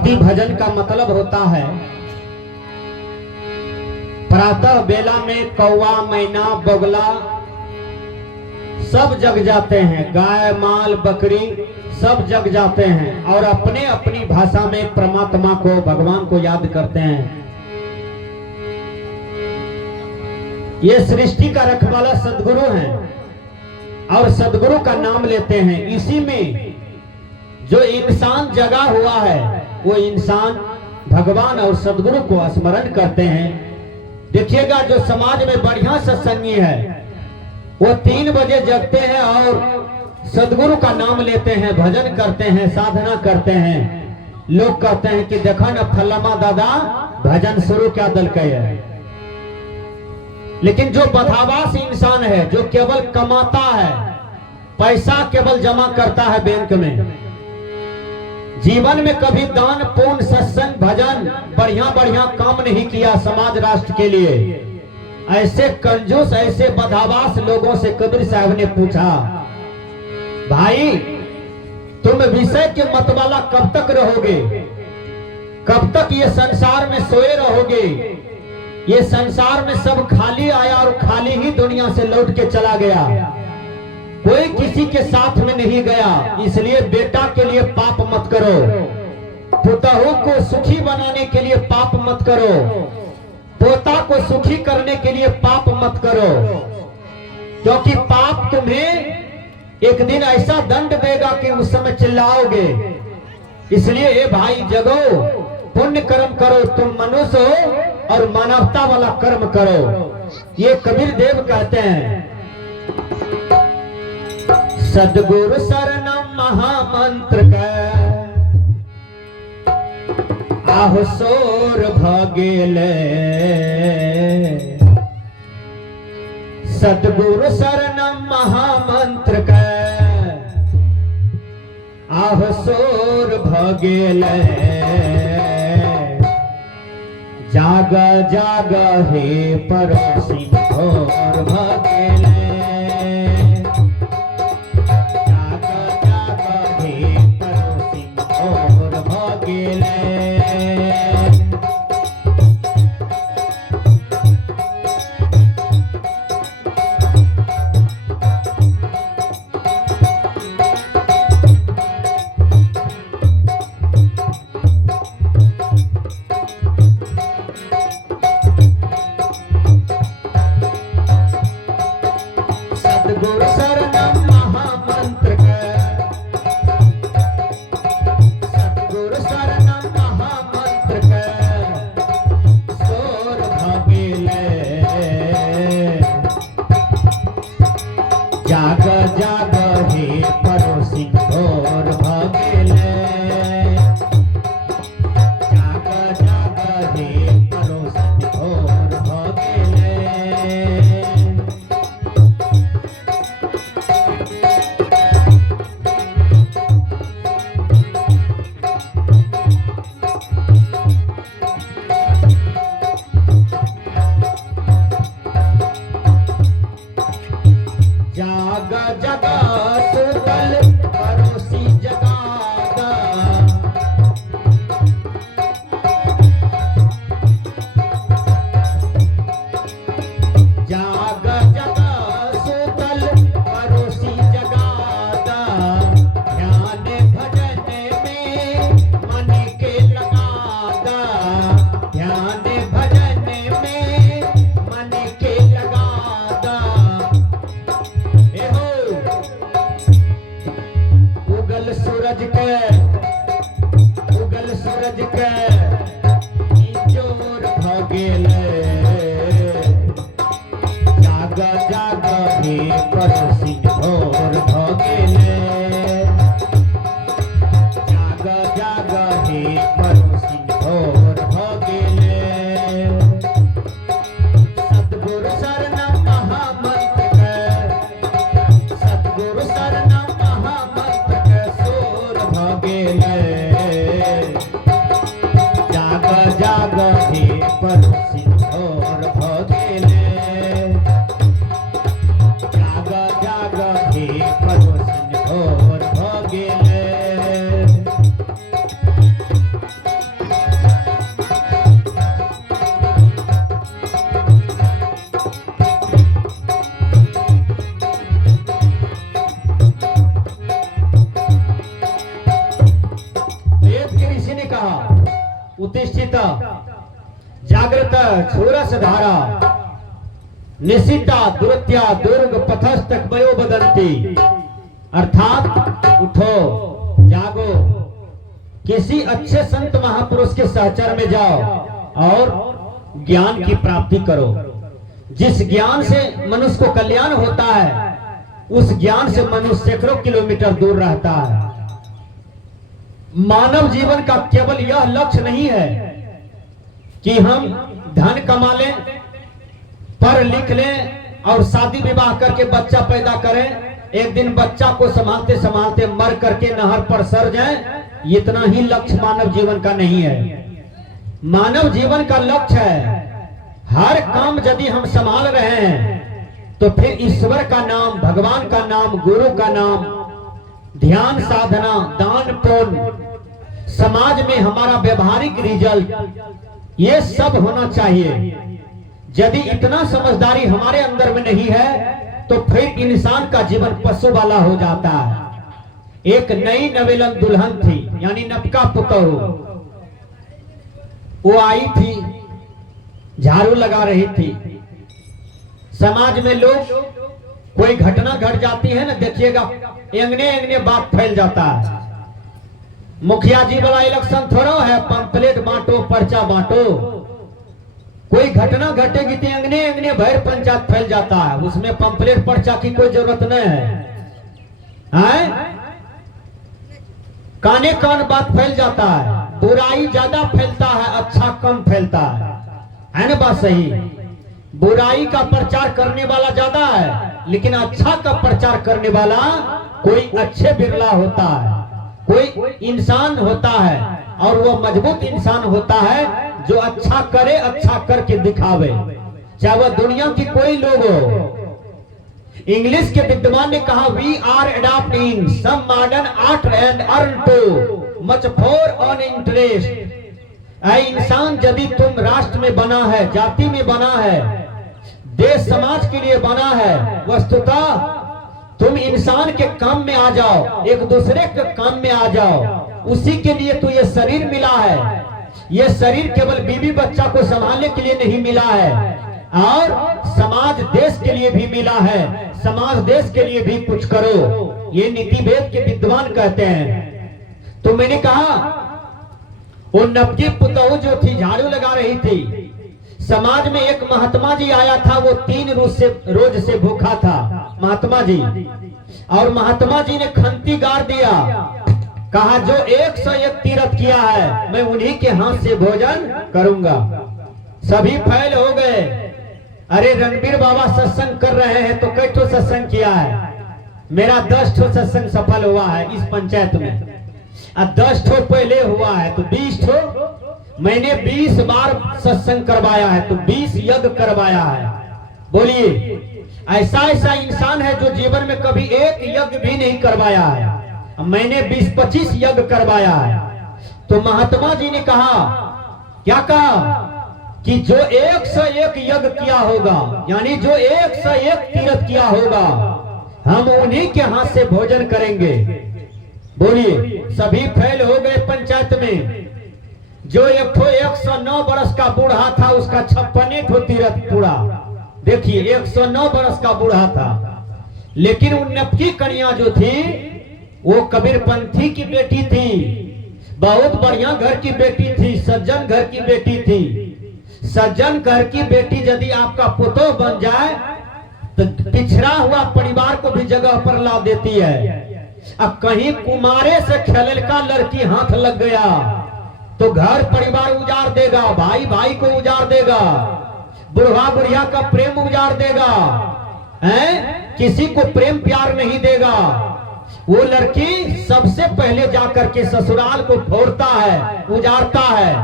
प्रातः भजन का मतलब होता है प्रातः बेला में कौवा मैना बगुला सब जग जाते हैं, गाय माल बकरी सब जग जाते हैं और अपने अपनी भाषा में परमात्मा को भगवान को याद करते हैं। ये सृष्टि का रखवाला सदगुरु हैं और सदगुरु का नाम लेते हैं। इसी में जो इंसान जगा हुआ है वो इंसान भगवान और सदगुरु को स्मरण करते हैं। देखिएगा जो समाज में बढ़िया सत्संगी है वो 3 बजे जगते हैं और सदगुरु का नाम लेते हैं, भजन करते हैं, साधना करते हैं। लोग कहते हैं कि देखा न फल्लामा दादा भजन शुरू क्या दल के है। लेकिन जो बदहवास इंसान है जो केवल कमाता है, पैसा केवल जमा करता है बैंक में, जीवन में कभी दान पुण्य सत्संग भजन बढ़िया बढ़िया काम नहीं किया समाज राष्ट्र के लिए, ऐसे कंजूस ऐसे बदहवास लोगों से कबीर साहब ने पूछा, भाई तुम विषय के मतवाला कब तक रहोगे, कब तक ये संसार में सोए रहोगे। ये संसार में सब खाली आया और खाली ही दुनिया से लौट के चला गया, कोई किसी के साथ में नहीं गया। इसलिए बेटा के लिए पाप मत करो, पुतहु को सुखी बनाने के लिए पाप मत करो, पोता को सुखी करने के लिए पाप मत करो, क्योंकि पाप तुम्हें एक दिन ऐसा दंड देगा कि उस समय चिल्लाओगे। इसलिए ए भाई जगो, पुण्य कर्म करो, तुम मनुष्य हो और मानवता वाला कर्म करो। ये कबीर देव कहते हैं सदगुरु शरणम महामंत्र का आहो सोर भगेले, सदगुरु शरणम महामंत्र का आहो सोर भगेले, जाग जाग हे परोसी घोर भगेले, कहा, उत्तिष्ठित जागृत क्षुरस धारा निशिता दुरत्या दुर्ग पथस्तक वयो बदंती, अर्थात उठो, जागो, किसी अच्छे संत महापुरुष के सहचर में जाओ और ज्ञान की प्राप्ति करो। जिस ज्ञान से मनुष्य को कल्याण होता है, उस ज्ञान से मनुष्य सैकड़ों किलोमीटर दूर रहता है। मानव जीवन का केवल यह लक्ष्य नहीं है कि हम धन कमा लें, पढ़ लिख लें और शादी विवाह करके बच्चा पैदा करें, एक दिन बच्चा को संभालते संभालते मर करके नहर पर सर जाए। इतना ही लक्ष्य मानव जीवन का नहीं है। मानव जीवन का लक्ष्य है हर काम यदि हम संभाल रहे हैं तो फिर ईश्वर का नाम, भगवान का नाम, गुरु का नाम, ध्यान साधना, दान पुण्य, समाज में हमारा व्यवहारिक रिजल्ट, ये सब होना चाहिए। यदि इतना समझदारी हमारे अंदर में नहीं है तो फिर इंसान का जीवन पशु वाला हो जाता है। एक नई नवेलन दुल्हन थी, यानी नपका पुतहू, वो आई थी, झाड़ू लगा रही थी। समाज में लोग कोई घटना घट जाती है ना, देखिएगा एंगने एंगने बात फैल जाता है। मुखिया जी वाला इलेक्शन थोड़ा है, पंपलेट बांटो, पर्चा बांटो। कोई घटना घटेगी तो एंगने एंगने भैर पंचायत फैल जाता है, उसमें पंपलेट पर्चा की कोई जरूरत नहीं है। काने कान बात फैल जाता है, बुराई ज्यादा फैलता है, अच्छा कम फैलता है ना बात सही? बुराई का प्रचार करने वाला ज्यादा है, लेकिन अच्छा का प्रचार करने वाला कोई अच्छे बिरला होता है। कोई इंसान होता है और वो मजबूत इंसान होता है जो अच्छा करे, अच्छा करके दिखावे, चाहे वह दुनिया की कोई लोग हो। इंग्लिश के विद्वान ने कहा, we are adopting some modern art and earn too much for on interest. ऐ इंसान, यदि तुम राष्ट्र में बना है, जाति में बना है, देश समाज के लिए बना है, वस्तुतः तुम इंसान के काम में आ जाओ, एक दूसरे के काम में आ जाओ। उसी के लिए तो ये शरीर मिला है। ये शरीर केवल बीवी बच्चा को संभालने के लिए नहीं मिला है, और समाज देश के लिए भी मिला है। समाज देश के लिए भी कुछ करो, ये नीति वेद के विद्वान कहते हैं। तो मैंने कहा, वो नवकी पुतहू जो थी, झाड़ू लगा रही थी। समाज में एक महात्मा जी आया था, वो 3 रोज से भूखा था, महात्मा जी। और महात्मा जी ने खंती गाड़ दिया, कहा जो 101 तीर्थ किया है मैं उन्हीं के हाथ से भोजन करूंगा। सभी फैल हो गए, अरे रणबीर बाबा सत्संग कर रहे हैं तो कई ठो सत्संग किया है, मेरा 10 ठो सत्संग सफल हुआ है इस पंचायत में, और 10 ठो पहले हुआ है तो 20 ठो, मैंने 20 बार सत्संग करवाया है तो 20 यज्ञ करवाया है। बोलिए, ऐसा ऐसा इंसान है जो जीवन में कभी एक यज्ञ भी नहीं करवाया है, मैंने 20-25 यज्ञ करवाया है। तो महात्मा जी ने कहा, क्या कहा कि जो 101 यज्ञ किया होगा, यानी जो 101 तीर्थ किया होगा, हम उन्हीं के हाथ से भोजन करेंगे। बोलिए, सभी फैल हो गए पंचायत में। जो 109 बरस का बूढ़ा था, उसका 56 ठो तीर्थ पूरा। देखिए, 109 बरस का बूढ़ा था, लेकिन उन नपकी कन्या जो थी वो कबीरपंथी की बेटी थी, बहुत बढ़िया घर की बेटी थी, सज्जन घर की बेटी थी। सज्जन घर की बेटी यदि आपका पुतोह बन जाए तो पिछड़ा हुआ परिवार को भी जगह पर ला देती है। अब कहीं कुमारे से खेलल का लड़की हाथ लग गया तो घर परिवार उजाड़ देगा, भाई भाई को उजाड़ देगा, बुढ़वा बुढ़िया का प्रेम उजाड़ देगा, हैं? किसी को प्रेम प्यार नहीं देगा। वो लड़की सबसे पहले जाकर के ससुराल को फोड़ता है, उजाड़ता है,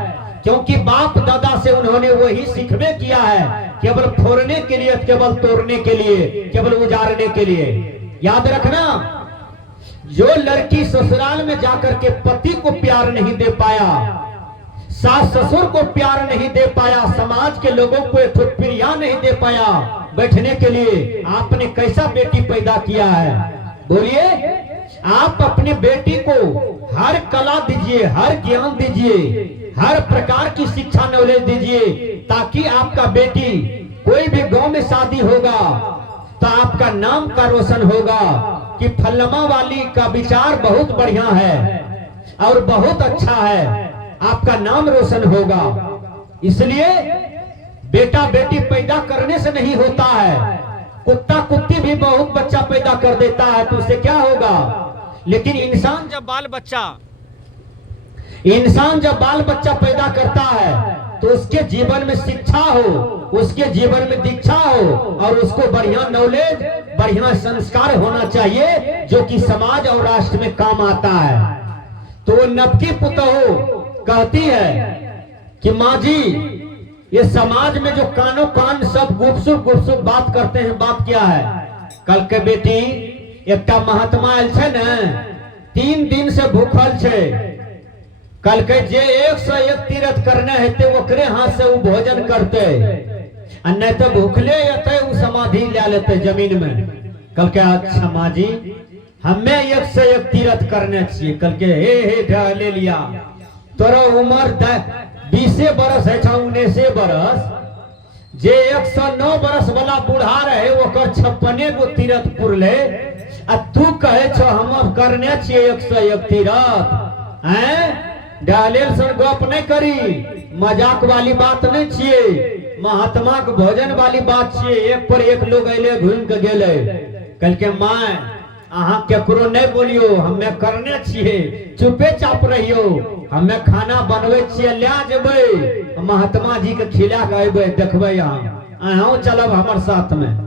क्योंकि बाप दादा से उन्होंने वही सीखवे किया है, केवल फोड़ने के लिए, केवल तोड़ने के लिए, केवल उजाड़ने के लिए। याद रखना, जो लड़की ससुराल में जाकर के पति को प्यार नहीं दे पाया, सास ससुर को प्यार नहीं दे पाया, समाज के लोगों को एक प्रिया नहीं दे पाया बैठने के लिए, आपने कैसा बेटी पैदा किया है? बोलिए, आप अपनी बेटी को हर कला दीजिए, हर ज्ञान दीजिए, हर प्रकार की शिक्षा नॉलेज दीजिए, ताकि आपका बेटी कोई भी गांव में शादी होगा तो आपका नाम का रोशन होगा कि फल्लमा वाली का विचार बहुत बढ़िया है और बहुत अच्छा है, आपका नाम रोशन होगा। इसलिए बेटा बेटी पैदा करने से नहीं होता है, कुत्ता कुत्ती भी बहुत बच्चा पैदा कर देता है तो उससे क्या होगा। लेकिन इंसान जब बाल बच्चा पैदा करता है तो उसके जीवन में शिक्षा हो, उसके जीवन में दीक्षा हो और उसको बढ़िया नॉलेज, बढ़िया संस्कार होना चाहिए जो कि समाज और राष्ट्र में काम आता है। तो वो नबकी पुतहु कहती है कि माँ जी, ये समाज में जो कानो कान सब गुपसुप बात करते हैं, बात क्या है। कल के बेटी एक महात्मा आयल छे न, 3 दिन से भूखल छे। कल के जे 101 तीर्थ करने हेते ओकरे हाथ से वो भोजन करते, नहीं तो भूखले अते वो समाधि ले लेते जमीन में। कल के अच्छा माँ जी, हमें 101 तीर्थ करने चाहिए। कल के हे ले लिया, तोरा उम्र 20 बरस है, 19 बरस, जे 109 बरस वाला बूढ़ा रहे ओकर 56 गो तीर्थ पुरले, आ तू कहे छो हम करने चाहिए 101 तीर्थ। हैं डालेल सन गप नहीं करी, मजाक वाली बात नहीं छिए, महात्मा के भोजन वाली बात छिए। एक पर एक लोग अले घूम के गेले। कल के माय अहाँ केकरो नहीं बोलियो, हमें करने छिए, चुपे चाप रहियो, हमें खाना बनवे छिए, लिया जेबे महात्मा जी के खिला के अबे, देखबे यहाँ चलब हमारे साथ में।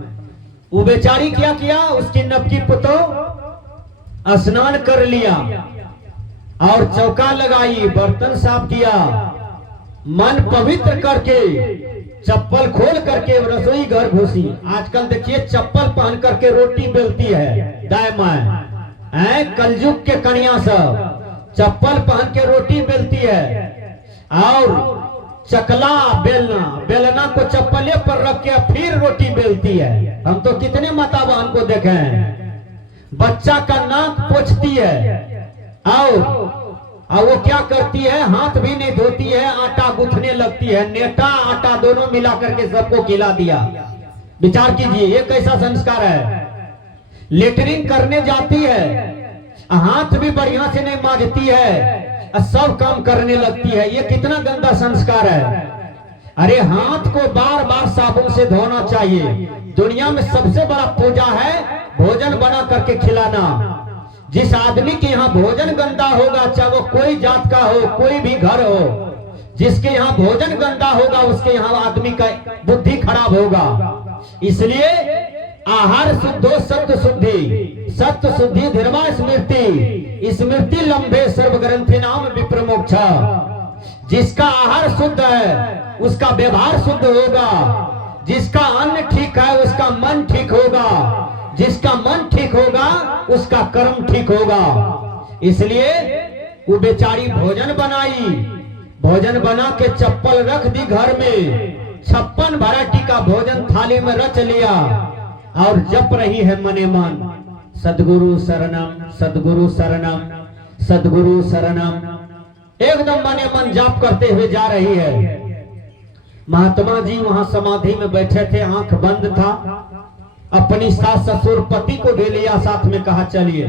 वो बेचारी क्या किया, उसकी नबकी पुतो स्नान कर लिया और चौका लगाई, बर्तन साफ किया, मन पवित्र करके चप्पल खोल करके रसोई घर घुसी। आजकल देखिए चप्पल पहन करके रोटी बेलती है दाई माए, कलयुग के कन्या सब चप्पल पहन के रोटी बेलती है और चकला बेलना को चप्पले पर रख के फिर रोटी बेलती है। हम तो कितने माता बहन को देखे हैं, बच्चा का नाक पोंछती है और वो क्या करती है, हाथ भी नहीं धोती है, आटा गूंथने लगती है, नेटा आटा दोनों मिला करके सबको खिला दिया। विचार कीजिए ये कैसा संस्कार है। लेटरिंग करने जाती है, हाथ भी बढ़िया से नहीं मांजती है, सब काम करने लगती है, ये कितना गंदा संस्कार है। अरे हाथ को बार बार साबुन से धोना चाहिए। दुनिया में सबसे बड़ा पूजा है भोजन बना करके खिलाना। जिस आदमी के यहाँ भोजन गंदा होगा, चाहे वो कोई जात का हो, कोई भी घर हो, जिसके यहाँ भोजन गंदा होगा उसके यहाँ आदमी का बुद्धि खराब होगा। इसलिए आहार शुद्धो सत्य शुद्धि, सत्य शुद्धि धीर्वा स्मृति, स्मृति लंबे सर्व ग्रंथि नाम विप्रमोक्ष। जिसका आहार शुद्ध है उसका व्यवहार शुद्ध होगा, जिसका अन्न ठीक है उसका मन ठीक होगा, जिसका मन ठीक होगा उसका कर्म ठीक होगा। इसलिए वो बेचारी भोजन बनाई, भोजन बना के चप्पल रख दी घर में, 56 वैरायटी का भोजन थाली में रच लिया और जप रही है मने मन, सदगुरु शरणम सदगुरु शरणम सदगुरु शरणम, एकदम मने मन जाप करते हुए जा रही है। महात्मा जी वहां समाधि में बैठे थे, आंख बंद था, अपनी सास ससुर पति को भी लिया साथ में, कहा चलिए।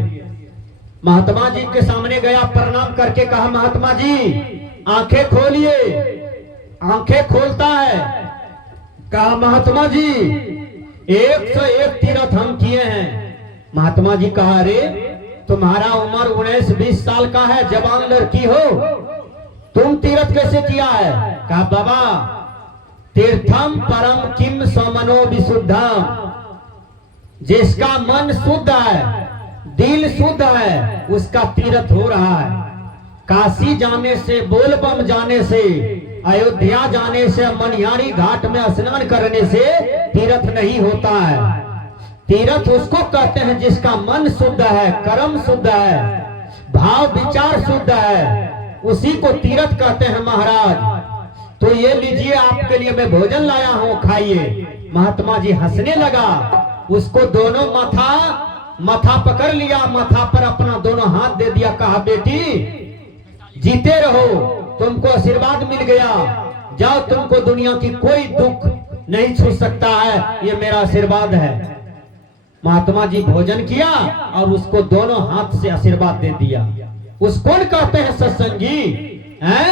महात्मा जी के सामने गया, प्रणाम करके कहा महात्मा जी आंखें खोलिए। आंखें खोलता है, कहा महात्मा जी 101 तीर्थ हम किए हैं। महात्मा जी कहा अरे तुम्हारा उम्र 19-20 साल का है, जवान लड़की हो, तुम तीर्थ कैसे किया है। कहा बाबा तीर्थम परम किम समनो विशुद्धम, जिसका मन शुद्ध है, दिल शुद्ध है, उसका तीर्थ हो रहा है। काशी जाने से, बोलबम जाने से, अयोध्या जाने से, मनिहारी घाट में स्नान करने से तीर्थ नहीं होता है। तीर्थ उसको कहते हैं जिसका मन शुद्ध है, कर्म शुद्ध है, भाव विचार शुद्ध है, उसी को तीर्थ कहते हैं महाराज। तो ये लीजिए आपके लिए मैं भोजन लाया हूं, खाइए। महात्मा जी हंसने लगा, उसको दोनों माथा माथा पकड़ लिया, माथा पर अपना दोनों हाथ दे दिया, कहा बेटी जीते रहो, तुमको आशीर्वाद मिल गया, जाओ, तुमको दुनिया की कोई दुख नहीं छू सकता है, ये मेरा आशीर्वाद है। महात्मा जी भोजन किया और उसको दोनों हाथ से आशीर्वाद दे दिया। उस कौन कहते हैं सत्संगी हैं?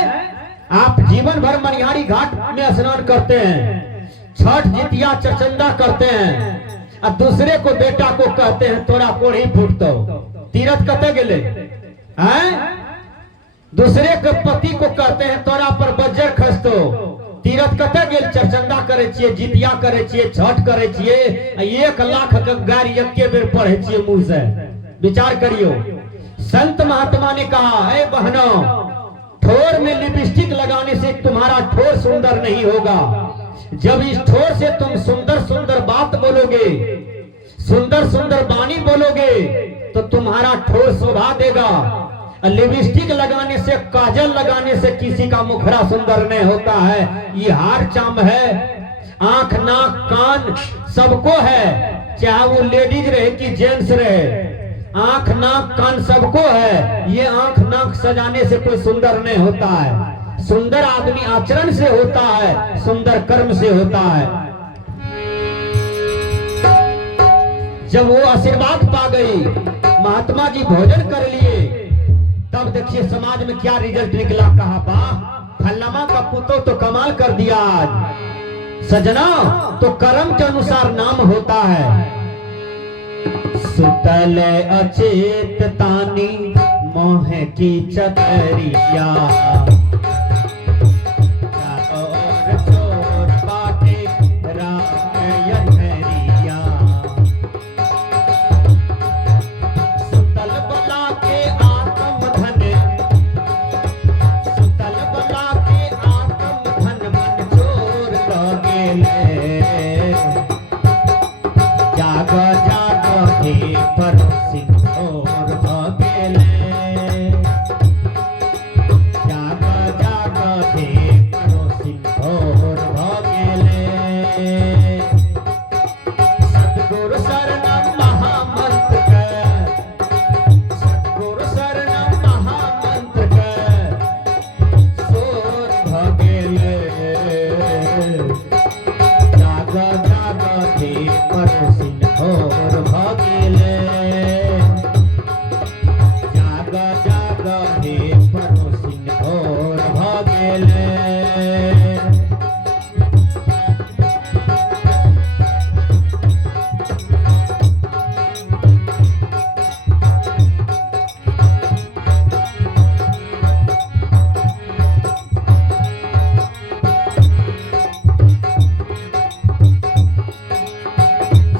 आप जीवन भर मनिहारी घाट में स्नान करते हैं, छठ जितिया चचंदा करते हैं, और दूसरे को बेटा को कहते हैं तोरा कोढ़ी फूटतो, तीरथ कते गेले हैं? दूसरे के पति को कहते हैं तोरा पर बज्जर खसतो, तीरथ कते गेल? चचंदा करे छिए, जितिया करे छिए, छठ करे छिए, 1 लाख के गाड़ी एके बेर पढ़े छिए मुंह से। विचार करियो। संत महात्मा ने कहा, है बहनों, ठोर में लिपस्टिक लगाने से तुम्हारा ठोर सुंदर नहीं होगा, जब इस ठोर से तुम सुंदर सुंदर बात बोलोगे, सुंदर सुंदर वाणी बोलोगे, तो तुम्हारा ठोर शोभा देगा। लिपस्टिक लगाने से, काजल लगाने से किसी का मुखड़ा सुंदर नहीं होता है। ये हार चाम है, आंख नाक कान सबको है, चाहे वो लेडीज रहे कि जेंट्स रहे, आंख नाक कान सबको है। ये आंख नाक सजाने से कोई सुंदर नहीं होता है। सुंदर आदमी आचरण से होता है, सुंदर कर्म से होता है। जब वो आशीर्वाद पा गई, महात्मा जी भोजन कर लिए, तब देखिए समाज में क्या रिजल्ट निकला। कहा, वाह, फल्लामा का पुतो तो कमाल कर दिया आज। सजना, तो कर्म के अनुसार नाम होता है। सुतल अचेत तानी मोह की चतरिया, और चोर बाटे राम यहरिया। सुतल बला के आत्म धन, सुतल बला के आत्म धन मन चोर क गेले। जाग जाग हे पर सिंहोर भ गेले। जाग जाग हे पर सिंहोर भ गेले। सतगुरु शरणम महामंत्र के, सतगुरु शरणम महामंत्र के सोर भ गेले। जाग जाग हे पर सिंहोर भ गेले। जाग जाग हे पर सिंहोर भ गेले।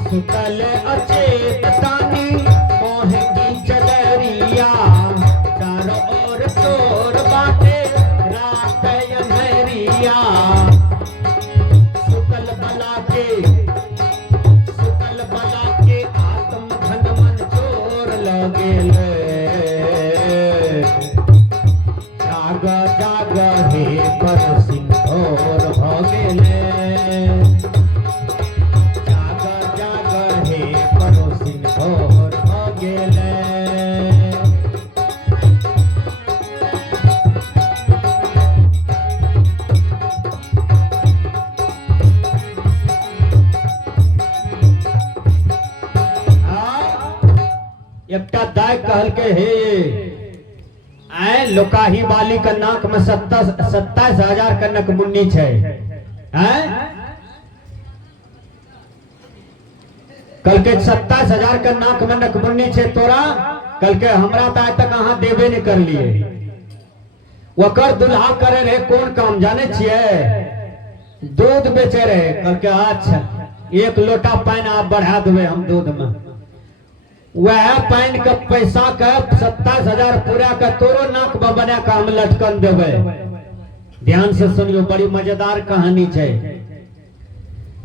सुतल अचेत तानी मोह की चलरिया, चारों ओर चोर बाटे रात अंधेरिया। सुतल बला के, सुतल बला के आत्म धन मन चोर लगेले। जाग जाग हे पर सिंहोर भ गेले। सिंहोर भ गेले। एकटा दाय कहल के, हे आए लोकाही बाली का नाक में 27,000 का नकमुन्नी छे। कल के 27,000 का नाक में नकमुन्नी छे तोरा, कल के हमरा तो आज तक अहाँ देवे नहीं कर लिए। वकर दुल्हा करे रहे कौन काम जाने छिए? दूध बेचे रहे। कल के अच्छा 1 लोटा पानी आप बढ़ा देवे हम दूध में, वह पानी का पैसा का 27,000 पूरा का तोरो नाक में बना का हम लटकन देवे। ध्यान से सुनियो, बड़ी मजेदार कहानी है।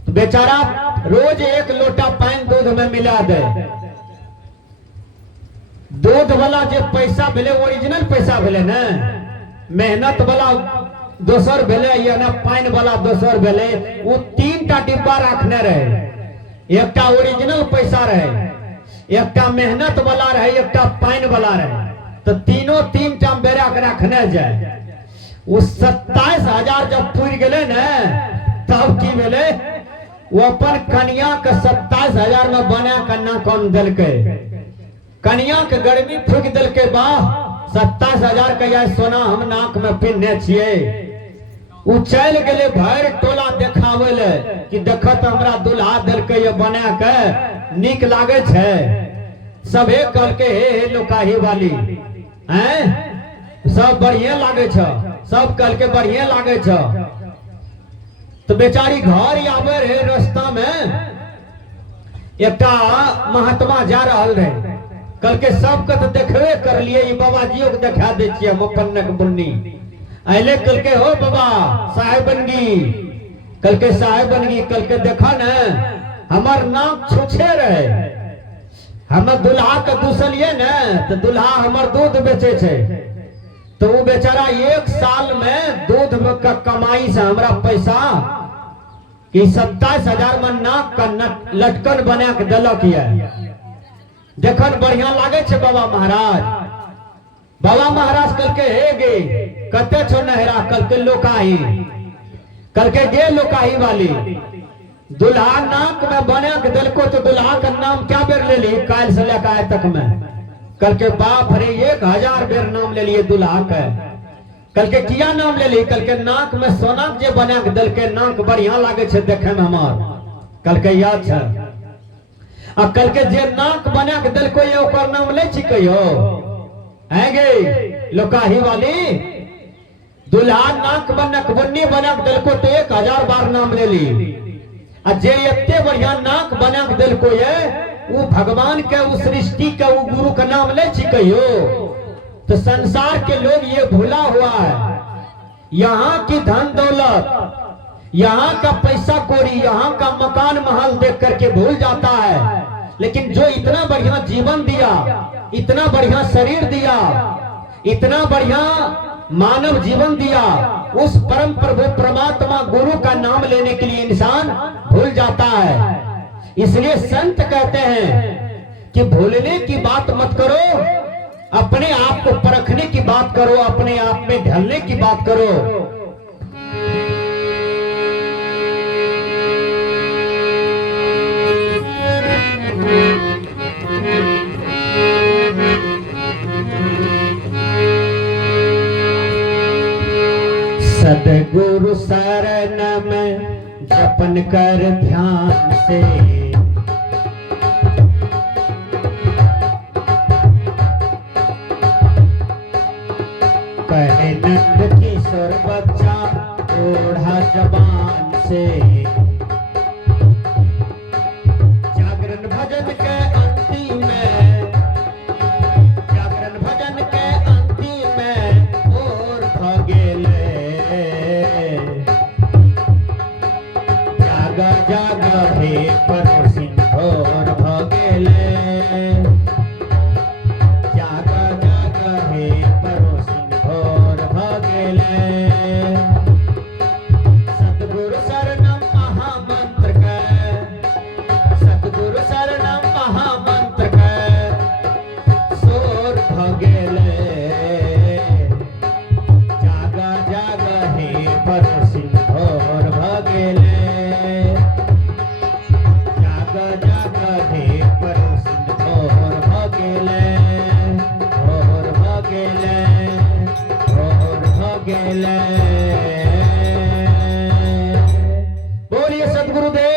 तो बेचारा रोज 1 लोटा पानी दूध में मिला दे। दूध वाला जो पैसा भेले ओरिजिनल पैसा भेले ना, मेहनत वाला दोसर भेले या ना पानी वाला दोसर भेले। वो 3टा डिब्बा रखने रहे, एकटा ओरिजिनल पैसा रहे, एकटा मेहनत वाला रहे, एकटा पाइन वाला रहे, तो तीनों तीन टाइम बेरा के रखने जाए। वो 27,000 जब पूरी गए न, तब की भेले, वो अपन कन्या के 27,000 में बना कन्या कौन दिल के, कन्या के गर्मी फूक दिल के, बा 27,000 के यह सोना हम नाक में पिन्ने छिए। उ चल गए भर टोला देखावे ले कि देखत हमरा दुल्हा दिल के ये बना के निक लागे छे। सबे कल के हे लोकाही वाली हैं, सब बढ़िया लागे छ, सब कल के बढ़िया लागे छ। तो बेचारी घर आवे रहे, रास्ता में एकटा महात्मा जा रहल रहे, कल के सबके तो देखबे कर लिए, बाबाजियों के देखा दे छिए हम पन्नक बुन्नी। अले कल के हो बाबा साहेब बनगी, कल के साहेब बनगी, कल के देखा न हमार नाक छुछे रहे, हम दुल्हा के दूसलिए न, तो दुल्हा हमार दूध बेचे छे। तो वो बेचारा 1 साल में दूध का कमाई से हमरा पैसा कि 27,000 में नाक का लटकन बना के दिलक ये। देखन बढ़िया लागे छे बाबा महाराज। बाबा महाराज कल के हे गे कते छो नहरा, कल के लोकाही, कल के गे लोकाही वाली, दुल्हा नाक में बना के दिलको, तो दुल्हा का नाम क्या बेर ले ली काल से लेकर आए तक में। कल के बाप रे 1000 बेर नाम ले लिए दुल्हा के। कल के किया नाम ले ली, कल के नाक में सोना जे बना के दिल के, नाक बढ़िया लागे छे देखे में हमार, कल के याद छे। आ कल के जे नाक बना के दिल को ये ओकर नाम ले छी कहियो है गे लोकाही वाली। दुल्हा नाक बनक बन्नी बना के दिल को तो 1000 बार नाम ले ली। आ जे इतने बढ़िया नाक बना के दिल को ये, वो भगवान के, उस सृष्टि के, वो गुरु का नाम ले छी कहियो। तो संसार के लोग ये भूला हुआ है, यहाँ की धन दौलत, यहाँ का पैसा कौड़ी, यहाँ का मकान महल देख करके भूल जाता है। लेकिन जो इतना बढ़िया जीवन दिया, इतना बढ़िया शरीर दिया, इतना बढ़िया मानव जीवन दिया, उस परम प्रभु परमात्मा गुरु का नाम लेने के लिए इंसान भूल जाता है। इसलिए संत कहते हैं कि भूलने की बात मत करो, अपने आप को परखने की बात करो, अपने आप में ढलने की बात करो। सदगुरु शरण में जपन कर ध्यान से, कहे नंद किशोर बच्चा ओढ़ा जबान से। जागरण भजन के अंतिम में, जागरण भजन के अंतिम में और भगेले, जागा जागा हे परोसिन और भगेले, जागा जागा हे परोसिन और भगेले। सतगुरु शरणम महामंत्र का, सतगुरु शरणम महामंत्र का सोर भगेले, जागा जागा हे परोसिन और भगेले, जागा जागा हे परोसिन और भगेले, और भगेले, और भगेले। बोलिए सतगुरुदेव।